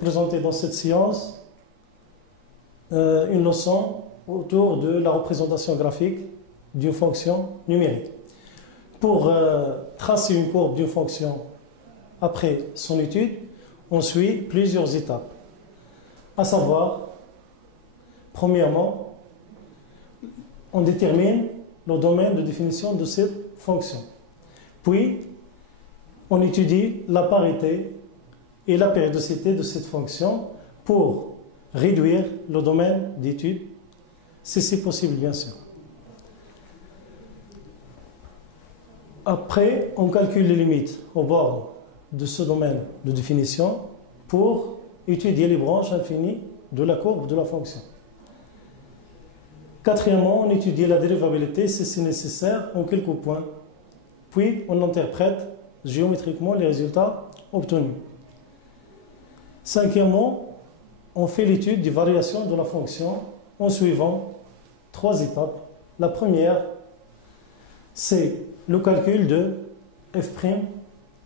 présenter dans cette séance une leçon autour de la représentation graphique d'une fonction numérique. Pour tracer une courbe d'une fonction après son étude, on suit plusieurs étapes. À savoir, premièrement, on détermine le domaine de définition de cette fonction. Puis, on étudie la parité et la périodicité de cette fonction pour réduire le domaine d'étude, si c'est possible, bien sûr. Après, on calcule les limites au bord de ce domaine de définition pour étudier les branches infinies de la courbe de la fonction. Quatrièmement, on étudie la dérivabilité si c'est nécessaire en quelques points. Puis, on interprète géométriquement les résultats obtenus. Cinquièmement, on fait l'étude des variations de la fonction en suivant trois étapes. La première, c'est le calcul de f'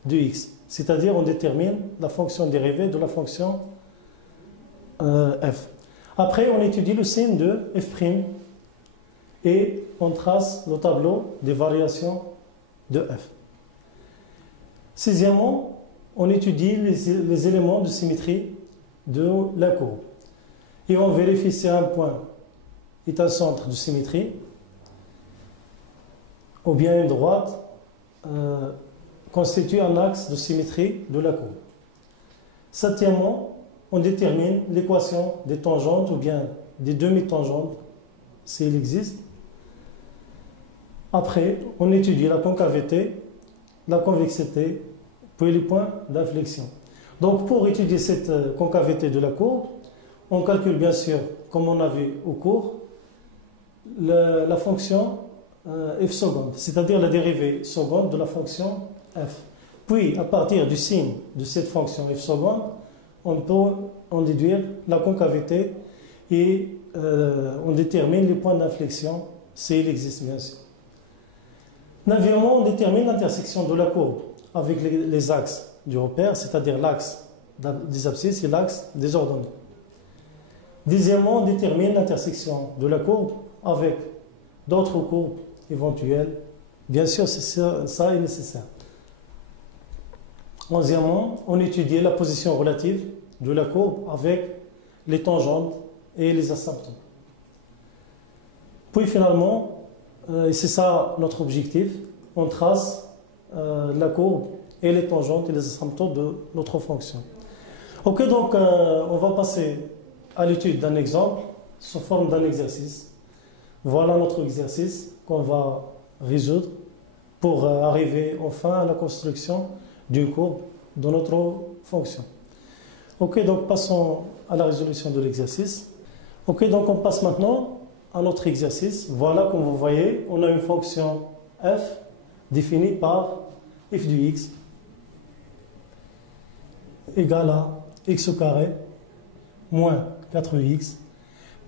de x, c'est-à-dire on détermine la fonction dérivée de la fonction f. Après, on étudie le signe de f' et on trace le tableau des variations de f. Sixièmement, on étudie les éléments de symétrie de la courbe et on vérifie si un point est un centre de symétrie ou bien une droite constitue un axe de symétrie de la courbe. Septièmement, on détermine l'équation des tangentes ou bien des demi-tangentes s'il existe. Après, on étudie la concavité, la convexité, puis les points d'inflexion. Donc, pour étudier cette concavité de la courbe, on calcule bien sûr, comme on a vu au cours, la fonction f seconde, c'est-à-dire la dérivée seconde de la fonction f. Puis, à partir du signe de cette fonction f seconde, on peut en déduire la concavité et on détermine les points d'inflexion s'il existe bien sûr. Neuvièmement, on détermine l'intersection de la courbe avec les axes du repère, c'est-à-dire l'axe des abscisses et l'axe des ordonnées. Dixièmement, on détermine l'intersection de la courbe avec d'autres courbes éventuelles. Bien sûr, ça est nécessaire. Onzièmement, on étudie la position relative de la courbe avec les tangentes et les asymptotes. Puis finalement, et c'est ça notre objectif, on trace la courbe et les tangentes et les asymptotes de notre fonction. Ok, donc on va passer à l'étude d'un exemple sous forme d'un exercice. Voilà notre exercice qu'on va résoudre pour arriver enfin à la construction d'une courbe de notre fonction. Ok, donc passons à la résolution de l'exercice. Ok, donc on passe maintenant à notre exercice. Voilà, comme vous voyez, on a une fonction f définie par f du x égale à x au carré moins 4x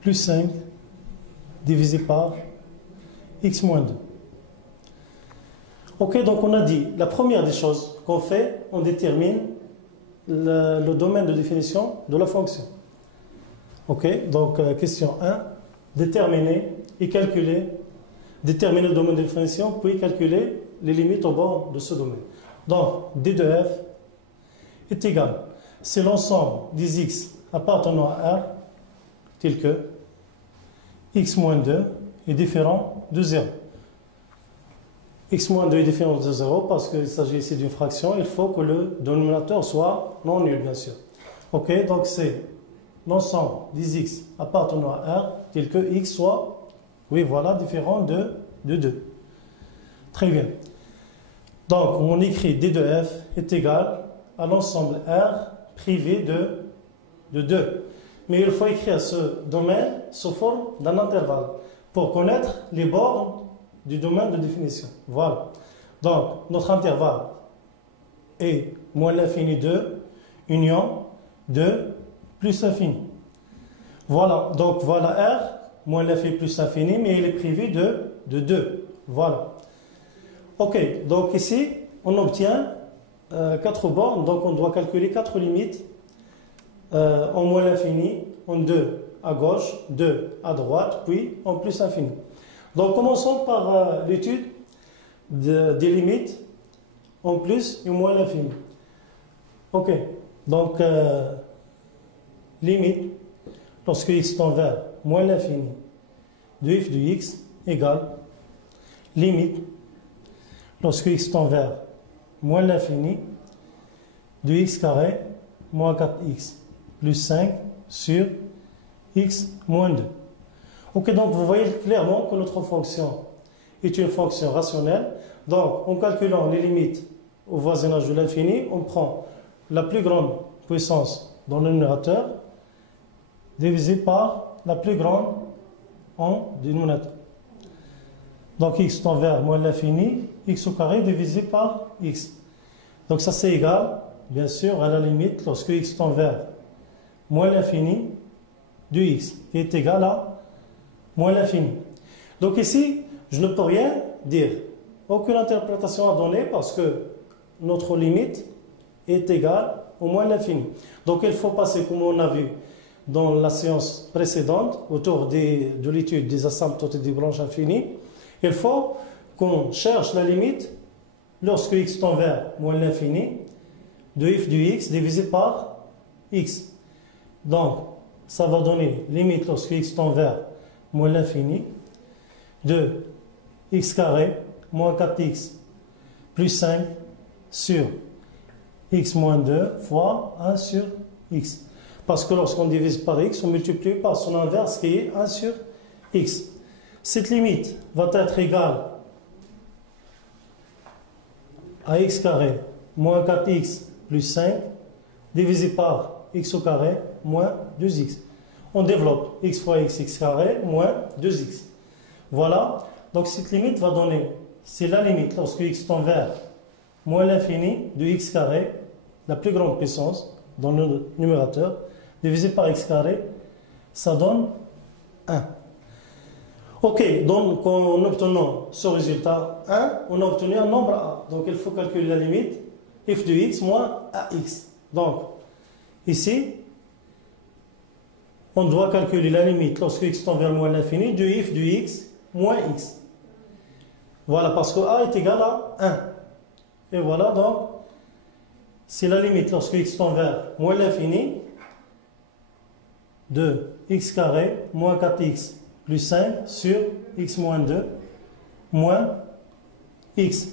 plus 5 divisé par x moins 2. Ok, donc on a dit, la première des choses qu'on fait, on détermine le domaine de définition de la fonction. Ok, donc question 1, déterminer et calculer, déterminer le domaine de définition, puis calculer les limites au bord de ce domaine. Donc, d de f est égal, c'est l'ensemble des x appartenant à R, tel que x moins 2 est différent de 0. X moins 2 est différent de 0 parce qu'il s'agit ici d'une fraction, il faut que le dénominateur soit non nul, bien sûr. Ok, donc c'est l'ensemble des x appartenant à R, tel que x soit, oui voilà, différent de 2. Très bien. Donc on écrit d de f est égal à l'ensemble R privé de 2. Mais il faut écrire ce domaine sous forme d'un intervalle pour connaître les bornes du domaine de définition. Voilà. Donc, notre intervalle est moins l'infini 2, union 2 plus l'infini. Voilà. Donc, voilà R, moins l'infini plus l'infini, mais il est privé de 2. Voilà. Ok. Donc, ici, on obtient 4 bornes. Donc, on doit calculer 4 limites en moins l'infini, en 2 à gauche, 2 à droite, puis en plus infini. Donc commençons par l'étude des limites en plus et moins l'infini. Ok, donc limite, lorsque x tend vers moins l'infini de f de x égale limite, lorsque x tend vers moins l'infini de x carré moins 4x plus 5 sur x moins 2. Ok, donc vous voyez clairement que notre fonction est une fonction rationnelle. Donc en calculant les limites au voisinage de l'infini, on prend la plus grande puissance dans le numérateur divisé par la plus grande en dénominateur. Donc x tend vers moins l'infini, x au carré divisé par x. Donc ça c'est égal, bien sûr, à la limite, lorsque x tend vers moins l'infini de x, qui est égal à moins l'infini. Donc ici, je ne peux rien dire. Aucune interprétation à donner parce que notre limite est égale au moins l'infini. Donc il faut passer, comme on a vu dans la séance précédente, autour de l'étude des asymptotes et des branches infinies, il faut qu'on cherche la limite lorsque x tend vers moins l'infini de f de x divisé par x. Donc, ça va donner limite lorsque x tend vers moins l'infini de x carré moins 4x plus 5 sur x moins 2 fois 1 sur x. Parce que lorsqu'on divise par x, on multiplie par son inverse qui est 1 sur x. Cette limite va être égale à x carré moins 4x plus 5 divisé par x au carré moins 2x. On développe x fois x carré moins 2x. Voilà, donc cette limite va donner, c'est la limite lorsque x tend vers moins l'infini de x carré, la plus grande puissance dans le numérateur, divisé par x carré, ça donne 1. Ok, donc en obtenant ce résultat 1, on a obtenu un nombre a. Donc il faut calculer la limite f de x moins ax. Donc ici, on doit calculer la limite lorsque x tend vers moins l'infini de f de x moins x. Voilà, parce que a est égal à 1. Et voilà, donc, c'est la limite lorsque x tend vers moins l'infini de x carré moins 4x plus 5 sur x moins 2 moins x.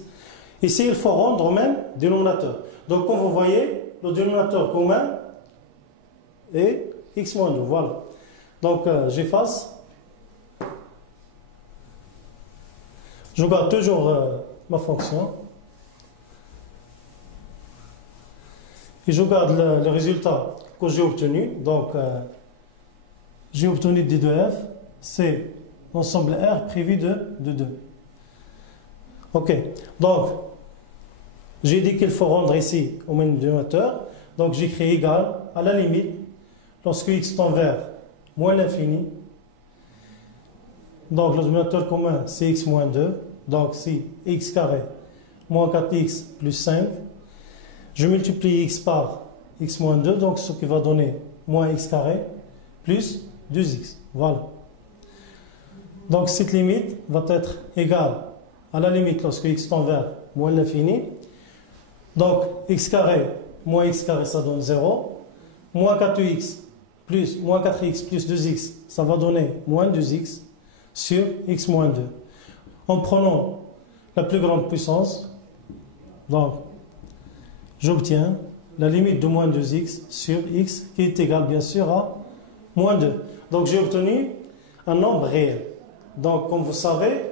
Ici, il faut rendre au même dénominateur. Donc, comme vous voyez, le dénominateur commun est x moins 2. Voilà. Donc, j'efface. Je garde toujours ma fonction. Et je garde le résultat que j'ai obtenu. Donc, j'ai obtenu d de f, c'est l'ensemble R prévu de 2. Ok. Donc, j'ai dit qu'il faut rendre ici au même dénominateur. Donc, j'écris égal à la limite lorsque x tend vers moins l'infini. Donc, le dénominateur commun, c'est x moins 2. Donc, c'est x carré moins 4x plus 5. Je multiplie x par x moins 2, donc ce qui va donner moins x carré plus 2x. Voilà. Donc, cette limite va être égale à la limite lorsque x tend vers moins l'infini. Donc, x carré moins x carré, ça donne 0. Moins 4x plus moins 4x plus 2x, ça va donner moins 2x sur x moins 2. En prenant la plus grande puissance, donc, j'obtiens la limite de moins 2x sur x qui est égale bien sûr à moins 2. Donc, j'ai obtenu un nombre réel. Donc, comme vous savez,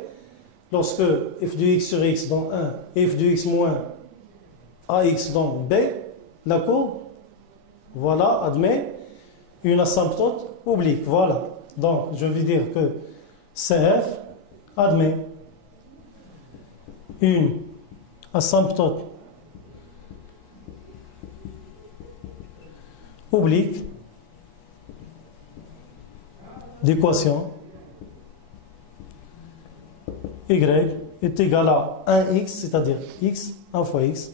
lorsque f de x sur x dans 1 et f de x moins ax dans b, la courbe, voilà, admet une asymptote oblique. Voilà. Donc, je vais dire que CF admet une asymptote oblique d'équation y est égal à 1x, c'est-à-dire x, 1 fois x,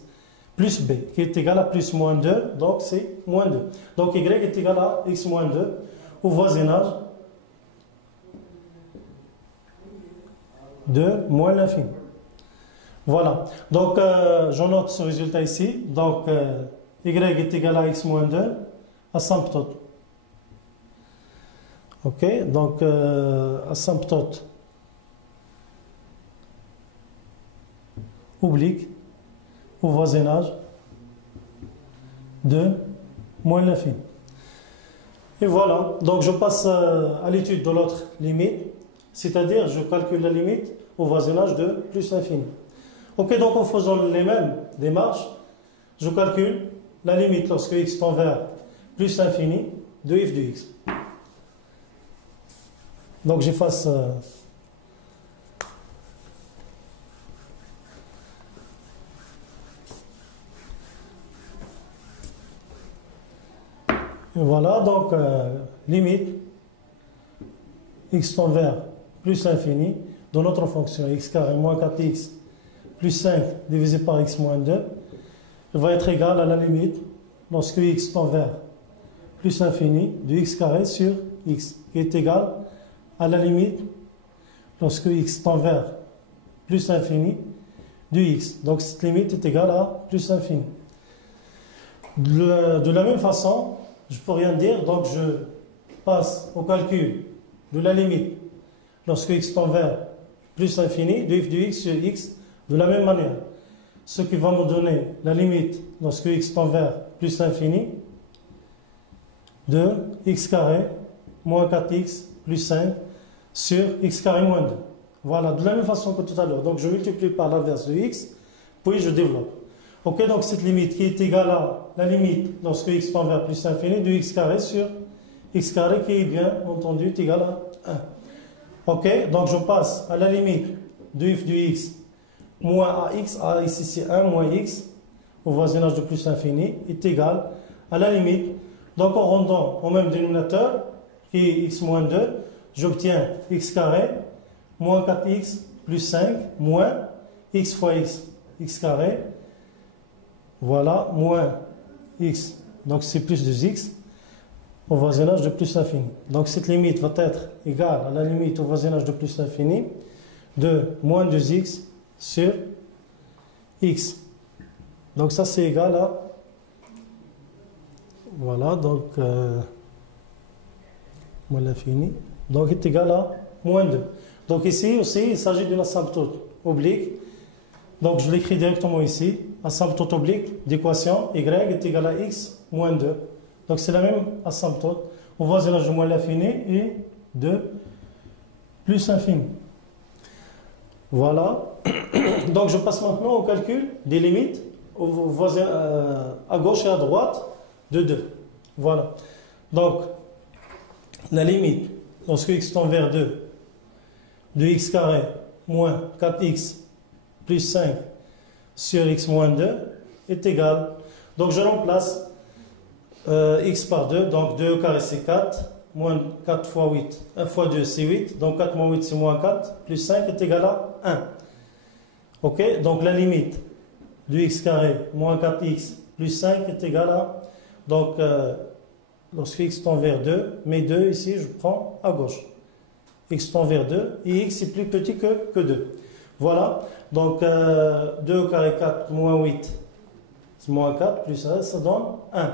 plus b, qui est égal à plus moins 2, donc c'est moins 2. Donc y est égal à x moins 2, au voisinage de moins l'infini. Voilà, donc je note ce résultat ici, donc y est égal à x moins 2, asymptote. Ok, donc asymptote oblique au voisinage de moins l'infini. Et voilà, donc je passe à l'étude de l'autre limite, c'est-à-dire je calcule la limite au voisinage de plus l'infini. Ok, donc en faisant les mêmes démarches, je calcule la limite lorsque x tend vers plus l'infini de f de x. Donc j'efface voilà, donc limite x tend vers plus l'infini de notre fonction x carré moins 4x plus 5 divisé par x moins 2 va être égal à la limite lorsque x tend vers plus l'infini de x carré sur x, qui est égal à la limite lorsque x tend vers plus l'infini de x. Donc cette limite est égale à plus l'infini. De la même façon, je ne peux rien dire, donc je passe au calcul de la limite lorsque x tend vers plus l'infini de f de x sur x de la même manière. Ce qui va me donner la limite lorsque x tend vers plus l'infini de x carré moins 4x plus 5 sur x carré moins 2. Voilà, de la même façon que tout à l'heure. Donc je multiplie par l'inverse de x, puis je développe. Ok, donc cette limite qui est égale à la limite lorsque x tend vers plus l'infini de x carré sur x carré qui est bien entendu égal à 1. Ok, donc je passe à la limite de f de x moins ax, ici c'est 1 moins x au voisinage de plus l'infini est égal à la limite. Donc en rendant au même dénominateur qui est x moins 2, j'obtiens x carré moins 4x plus 5 moins x fois x carré, voilà, moins x, donc c'est plus 2x au voisinage de plus l'infini. Donc cette limite va être égale à la limite au voisinage de plus l'infini de moins 2x sur x. Donc ça c'est égal à, voilà, donc moins l'infini, donc est égal à moins 2. Donc ici aussi il s'agit d'une asymptote oblique, donc je l'écris directement ici, asymptote oblique d'équation y est égal à x moins 2. Donc c'est la même asymptote au voisinage de moins l'infini et de plus l'infini. Voilà. Donc je passe maintenant au calcul des limites à gauche et à droite de 2. Voilà. Donc la limite lorsque x tend vers 2 de x carré moins 4x plus 5 sur x moins 2 est égale. Donc je remplace x par 2, donc 2 au carré c'est 4, moins 4 fois 8, 1 fois 2 c'est 8, donc 4 moins 8 c'est moins 4, plus 5 est égal à 1. Ok, donc la limite de x carré moins 4x plus 5 est égal à, donc lorsque x tend vers 2, mes 2 ici je prends à gauche, x tend vers 2 et x est plus petit que 2. Voilà, donc 2 au carré 4 moins 8 c'est moins 4 plus 1, ça donne 1.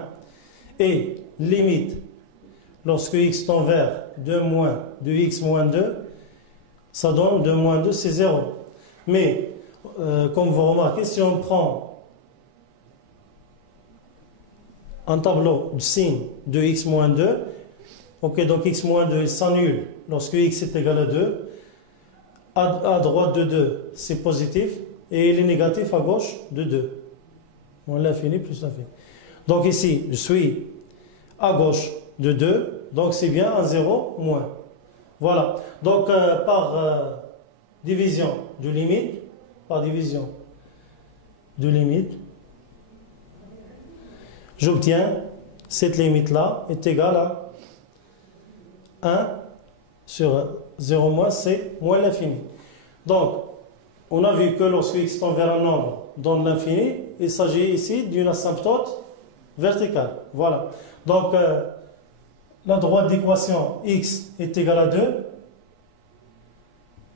Et limite, lorsque x tend vers 2 moins 2x moins 2, ça donne 2 moins 2, c'est 0. Mais, comme vous remarquez, si on prend un tableau de signe de x moins 2, ok, donc x moins 2 s'annule lorsque x est égal à 2, à droite de 2, c'est positif, et il est négatif à gauche de 2. Moins l'infini plus l'infini. Donc ici, je suis à gauche de 2, donc c'est bien un 0 moins. Voilà. Donc par division de limite, j'obtiens cette limite-là est égale à 1 sur 0 moins, c'est moins l'infini. Donc, on a vu que lorsque x tend vers un nombre dans l'infini, il s'agit ici d'une asymptote verticale. Voilà. Donc, la droite d'équation x est égale à 2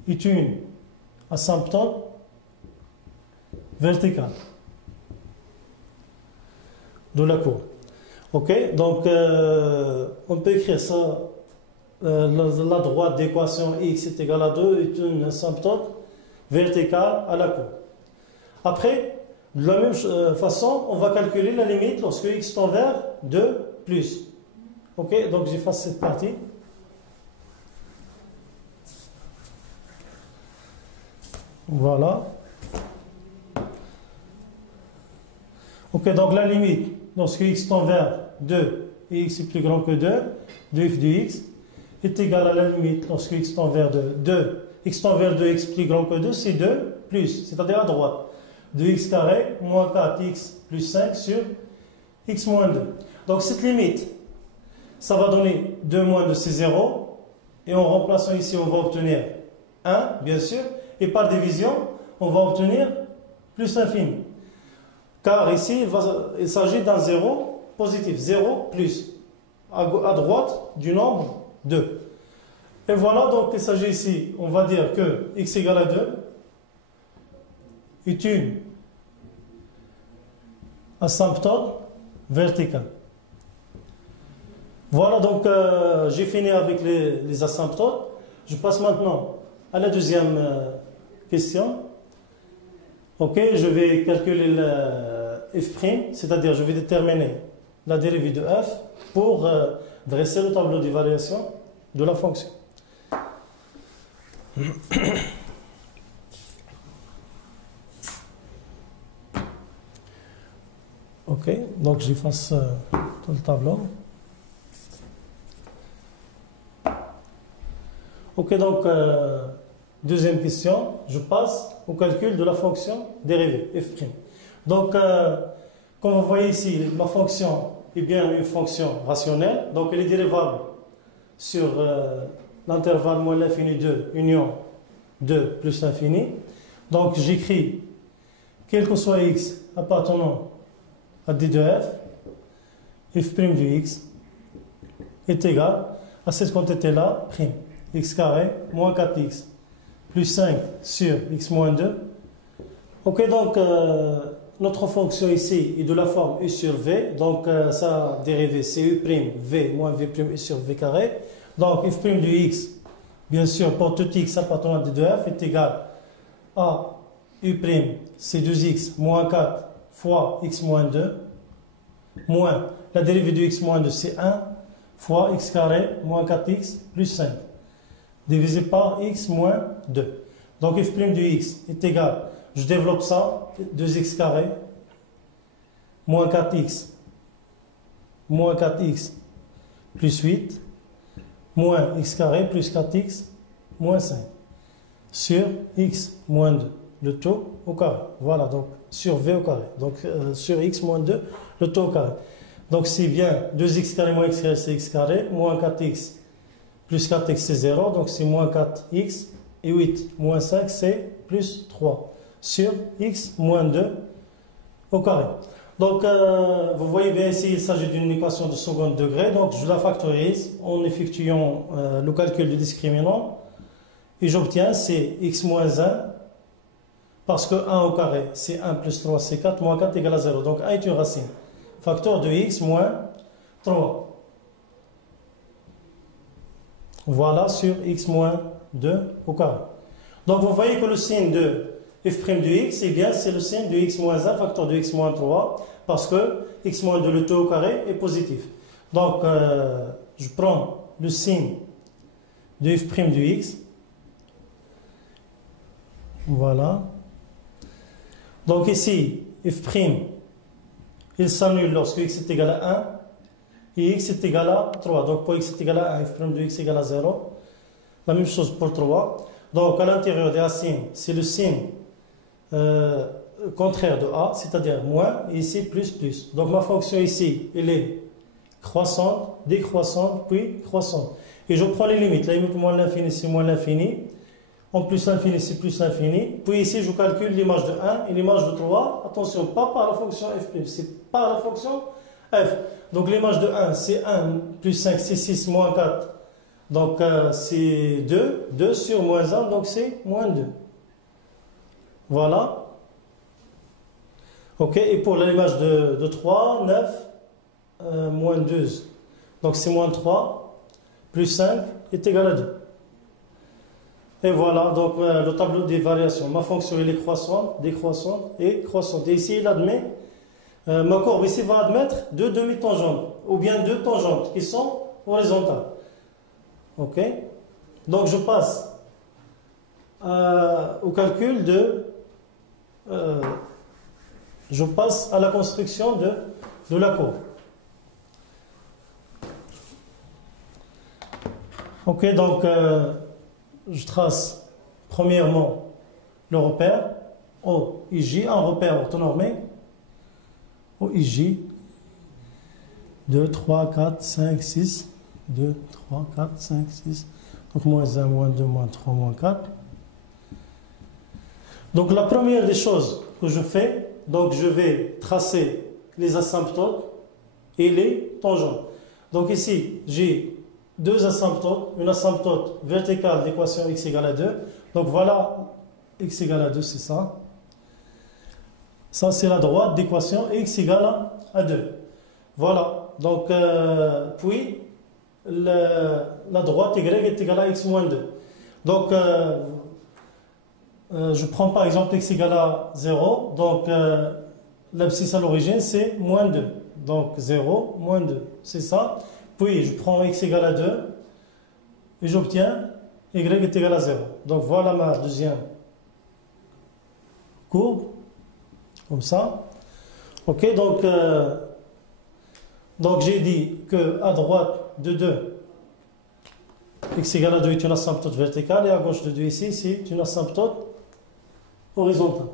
est une asymptote verticale de la courbe. Ok, donc on peut écrire ça. La droite d'équation x est égale à 2 est une asymptote verticale à la courbe. Après, de la même façon, on va calculer la limite lorsque x tend vers 2 plus. Ok, donc j'efface cette partie. Voilà. Ok, donc la limite, lorsque x tend vers 2 et x est plus grand que 2, de f de x est égal à la limite lorsque x tend vers 2. X tend vers 2, x plus grand que 2, c'est 2 plus, c'est-à-dire à droite. 2x carré moins 4x plus 5 sur x moins 2. Donc cette limite, ça va donner 2 moins 2, c'est 0. Et en remplaçant ici, on va obtenir 1, bien sûr. Et par division, on va obtenir plus l'infini. Car ici, il s'agit d'un 0 positif. 0 plus, à droite du nombre 2. Et voilà, donc il s'agit ici, on va dire que x égale à 2 est une asymptote verticale. Voilà, donc j'ai fini avec les asymptotes. Je passe maintenant à la deuxième question. Ok, je vais calculer le f', c'est-à-dire je vais déterminer la dérivée de f pour dresser le tableau d'évaluation de la fonction. Ok, donc j'efface tout le tableau. Ok, donc deuxième question, je passe au calcul de la fonction dérivée f'. Donc, comme vous voyez ici, ma fonction est bien une fonction rationnelle, donc elle est dérivable sur l'intervalle moins l'infini 2, union 2 plus l'infini. Donc j'écris, quel que soit x appartenant à d de f, f' de x est égal à cette quantité-là, prime, x carré moins 4x plus 5 sur x moins 2. Ok, donc notre fonction ici est de la forme u sur v, donc sa dérivée c'est u' v moins v' u sur v carré. Donc f' de x, bien sûr, pour tout x appartenant à d de f est égal à u', c'est 2x moins 4 fois x moins 2, moins la dérivée de x moins 2, c'est 1 fois x carré moins 4x plus 5, divisé par x moins 2. Donc f' de x est égal, je développe ça, 2x carré moins 4x plus 8 moins x carré plus 4x moins 5 sur x moins 2, le tout au carré. Voilà, donc sur v au carré. Donc sur x moins 2, le tout au carré. Donc c'est bien 2x carré moins x carré, c'est x carré, moins 4x plus 4x, c'est 0, donc c'est moins 4x, et 8 moins 5, c'est plus 3 sur x moins 2 au carré. Donc, vous voyez bien ici, il s'agit d'une équation de second degré. Donc, je la factorise en effectuant le calcul du discriminant. Et j'obtiens, c'est x moins 1, parce que 1 au carré, c'est 1 plus 3, c'est 4, moins 4 égale à 0. Donc, 1 est une racine. Facteur de x moins 3. Voilà, sur x moins 2 au carré. Donc, vous voyez que le signe de f' de x, eh bien, c'est le signe de x moins 1, facteur de x moins 3, parce que x moins 2, le tout au carré, est positif. Donc, je prends le signe de f' de x. Voilà. Donc, ici, f', il s'annule lorsque x est égal à 1, et x est égal à 3. Donc, pour x est égal à 1, f' de x est égal à 0. La même chose pour 3. Donc, à l'intérieur des racines, c'est le signe contraire de a, c'est-à-dire moins, et ici plus plus. Donc ma fonction ici, elle est croissante, décroissante, puis croissante. Et je prends les limites. La limite moins l'infini, c'est moins l'infini. En plus l'infini, c'est plus l'infini. Puis ici, je calcule l'image de 1 et l'image de 3. Attention, pas par la fonction f', c'est par la fonction f. Donc l'image de 1, c'est 1 plus 5, c'est 6, moins 4. Donc c'est 2. 2 sur moins 1, donc c'est moins 2. Voilà. Ok, et pour l'image de 3, 9, moins 12. Donc c'est moins 3, plus 5 est égal à 2. Et voilà, donc le tableau des variations. Ma fonction elle est croissante, décroissante et croissante. Et ici, il admet, ma courbe ici va admettre deux demi-tangentes, ou bien deux tangentes qui sont horizontales. Ok? Donc je passe au calcul je passe à la construction de la courbe. Ok, donc je trace premièrement le repère OIJ, un repère orthonormé. OIJ 2, 3, 4, 5, 6. 2, 3, 4, 5, 6. Donc moins 1, moins 2, moins 3, moins 4. Donc la première des choses que je fais, donc je vais tracer les asymptotes et les tangentes. Donc ici, j'ai deux asymptotes, une asymptote verticale d'équation x égale à 2. Donc voilà, x égale à 2, c'est ça. Ça, c'est la droite d'équation x égale à 2. Voilà, donc puis la droite y est égale à x moins 2. Donc je prends par exemple x égale à 0. Donc l'abscisse à l'origine, c'est moins 2. Donc 0, moins 2, c'est ça. Puis je prends x égale à 2 et j'obtiens y est égal à 0. Donc voilà ma deuxième courbe, comme ça. Ok, donc j'ai dit que à droite de 2, x égale à 2 est une asymptote verticale et à gauche de 2 ici, c'est une asymptote horizontale.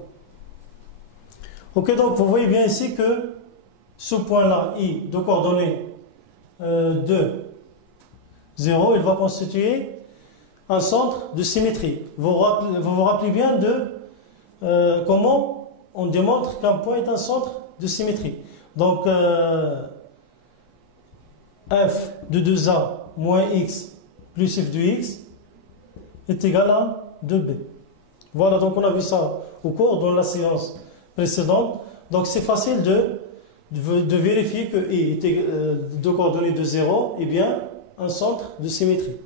Ok, donc vous voyez bien ici que ce point-là, I, de coordonnées 2, 0, il va constituer un centre de symétrie. Vous vous rappelez bien de comment on démontre qu'un point est un centre de symétrie. Donc f de 2a moins x plus f de x est égal à 2b. Voilà, donc on a vu ça au cours de la séance précédente. Donc c'est facile de vérifier que I était de coordonnées de 0 est bien un centre de symétrie.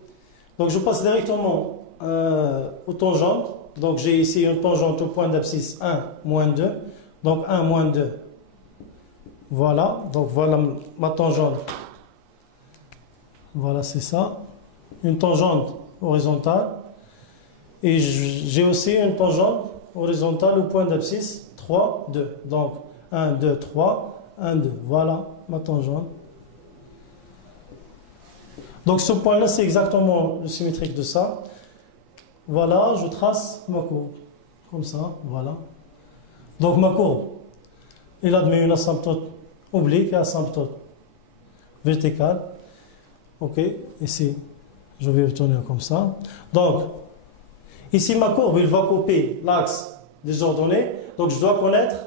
Donc je passe directement aux tangentes. Donc j'ai ici une tangente au point d'abscisse 1, moins 2. Donc 1, moins 2. Voilà, donc voilà ma tangente. Voilà, c'est ça. Une tangente horizontale. Et j'ai aussi une tangente horizontale au point d'abscisse 3, 2. Donc 1, 2, 3, 1, 2. Voilà ma tangente. Donc ce point-là, c'est exactement le symétrique de ça. Voilà, je trace ma courbe. Comme ça, voilà. Donc ma courbe, elle admet une asymptote oblique et asymptote verticale. Ok, ici, je vais obtenir comme ça. Donc, ici ma courbe, il va couper l'axe des ordonnées. Donc je dois connaître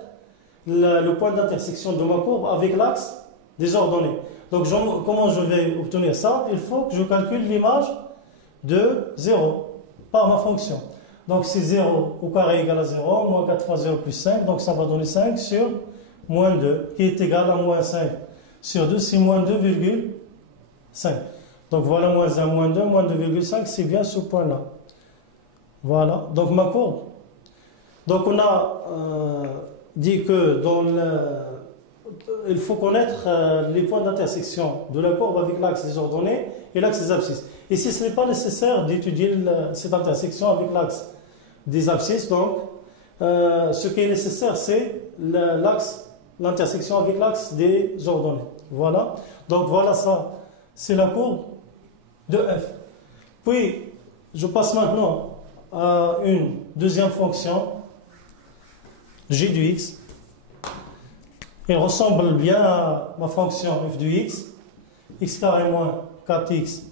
le point d'intersection de ma courbe avec l'axe des ordonnées. Donc comment je vais obtenir ça? Il faut que je calcule l'image de 0 par ma fonction. Donc c'est 0 au carré égale à 0, moins 4 fois 0 plus 5. Donc ça va donner 5 sur moins 2, qui est égal à moins 5 sur 2, c'est moins 2,5. Donc voilà moins 1, moins 2, moins 2,5, c'est bien ce point-là. Voilà, donc ma courbe. Donc on a dit que il faut connaître les points d'intersection de la courbe avec l'axe des ordonnées et l'axe des abscisses. Ici, ce n'est pas nécessaire d'étudier cette intersection avec l'axe des abscisses. Donc, ce qui est nécessaire, c'est l'intersection avec l'axe des ordonnées. Voilà. Donc, voilà ça. C'est la courbe de f. Puis, je passe maintenant à une deuxième fonction, g du x. Elle ressemble bien à ma fonction f de x, x carré moins 4x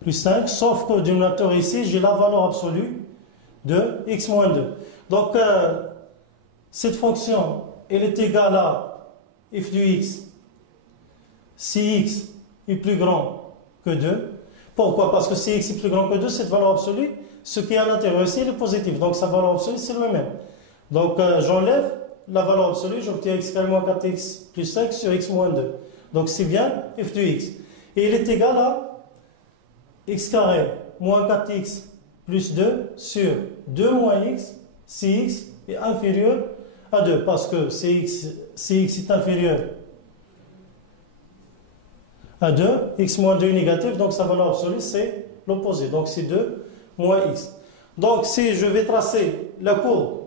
plus 5, sauf que au dénominateur ici, j'ai la valeur absolue de x moins 2. Donc, cette fonction, elle est égale à f de x si x est plus grand que 2. Pourquoi? Parce que si x est plus grand que 2, cette valeur absolue, ce qui est à l'intérieur ici, elle est positif. Donc, sa valeur absolue, c'est le même. Donc, j'enlève la valeur absolue, j'obtiens x carré moins 4x plus 5 sur x moins 2. Donc, c'est bien f de x. Et il est égal à x carré moins 4x plus 2 sur 2 moins x si x est inférieur à 2. Parce que si x est inférieur à 2, x moins 2 est négatif, donc sa valeur absolue, c'est l'opposé. Donc, c'est 2 moins x. Donc, si je vais tracer la courbe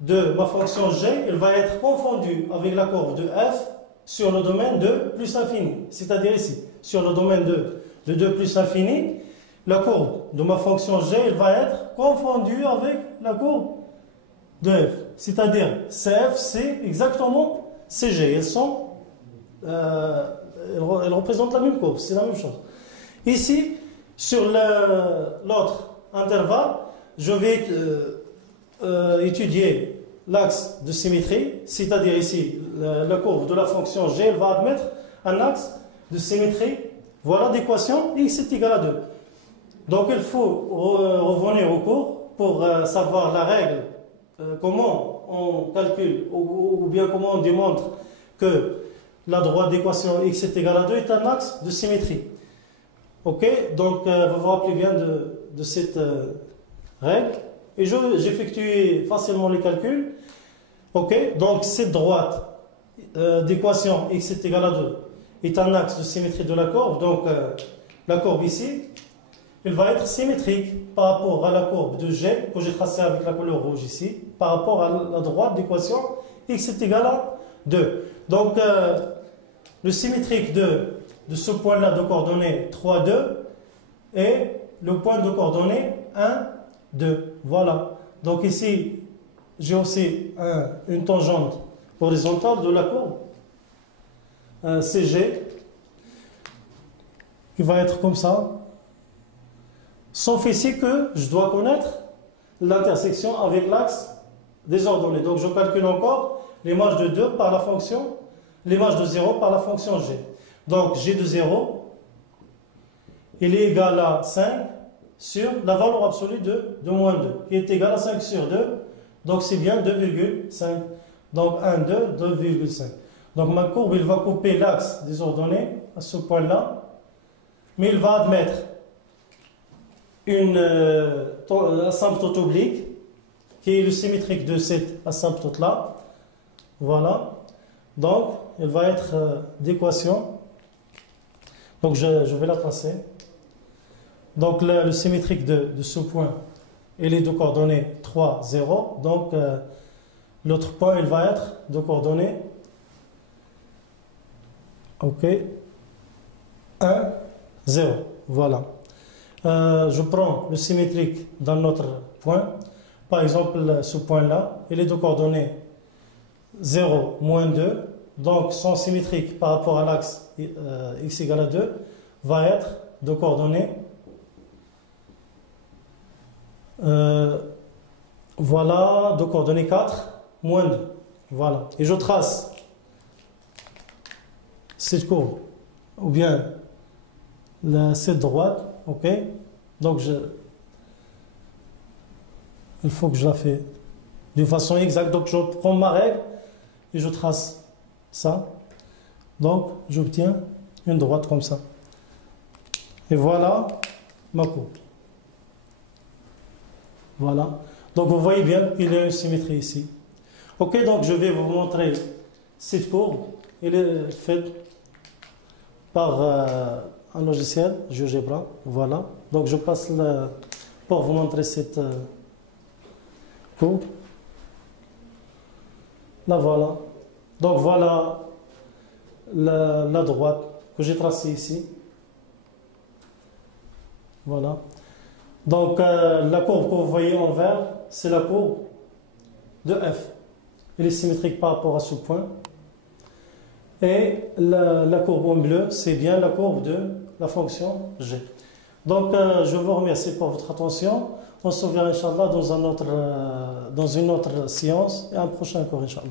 de ma fonction g, elle va être confondue avec la courbe de f sur le domaine de plus infini. C'est-à-dire ici, sur le domaine de 2 plus infini, la courbe de ma fonction g, elle va être confondue avec la courbe de f. C'est-à-dire, cf, c'est exactement cg. Elles représentent la même courbe, c'est la même chose. Ici, sur l'autre intervalle, je vais étudier l'axe de symétrie, c'est-à-dire ici, la courbe de la fonction g, elle va admettre un axe de symétrie. Voilà l'équation, x est égal à 2. Donc, il faut revenir au cours pour savoir la règle, comment on calcule, ou bien comment on démontre que la droite d'équation x est égal à 2 est un axe de symétrie. Ok, donc vous vous rappelez bien de cette règle. Et j'effectue facilement les calculs. Ok, donc cette droite d'équation x est égal à 2 est un axe de symétrie de la courbe. Donc la courbe ici, elle va être symétrique par rapport à la courbe de g que j'ai tracée avec la couleur rouge ici, par rapport à la droite d'équation x est égal à 2. Donc le symétrique de ce point-là de coordonnées 3, 2 et le point de coordonnées 1, 2. Voilà. Donc ici, j'ai aussi une tangente horizontale de la courbe CG qui va être comme ça. Sauf ici que je dois connaître l'intersection avec l'axe des ordonnées. Donc je calcule encore l'image de 2 par la fonction, l'image de 0 par la fonction g. Donc g de 0, il est égal à 5 sur la valeur absolue de moins 2, qui est égal à 5 sur 2, donc c'est bien 2,5. Donc 1, 2, 2,5. Donc ma courbe, il va couper l'axe des ordonnées à ce point-là, mais il va admettre une asymptote oblique, qui est le symétrique de cette asymptote-là. Voilà. Donc, elle va être d'équation. Donc, je vais la tracer. Donc, le symétrique de ce point, il est de coordonnées 3, 0. Donc, l'autre point, il va être de coordonnées 1, 0. Voilà. Je prends le symétrique d'un autre point. Par exemple, ce point-là, il est de coordonnées 0, moins 2. Donc, son symétrique par rapport à l'axe x égale à 2 va être de coordonnées voilà, de coordonnées 4, moins 2. Voilà. Et je trace cette courbe, ou bien cette droite. Ok, donc il faut que je la fasse d'une façon exacte. Donc je prends ma règle et je trace ça. Donc j'obtiens une droite comme ça. Et voilà ma courbe. Voilà. Donc vous voyez bien qu'il y a une symétrie ici. Ok, donc je vais vous montrer cette courbe. Elle est faite par un logiciel, GeoGebra, voilà. Donc je passe pour vous montrer cette courbe. Là voilà. Donc voilà la droite que j'ai tracée ici. Voilà. Donc la courbe que vous voyez en vert, c'est la courbe de f. Elle est symétrique par rapport à ce point. Et la courbe en bleu, c'est bien la courbe de la fonction g. Donc, je vous remercie pour votre attention. On se verra, Inch'Allah, dans une autre séance et un prochain cours, Inch'Allah.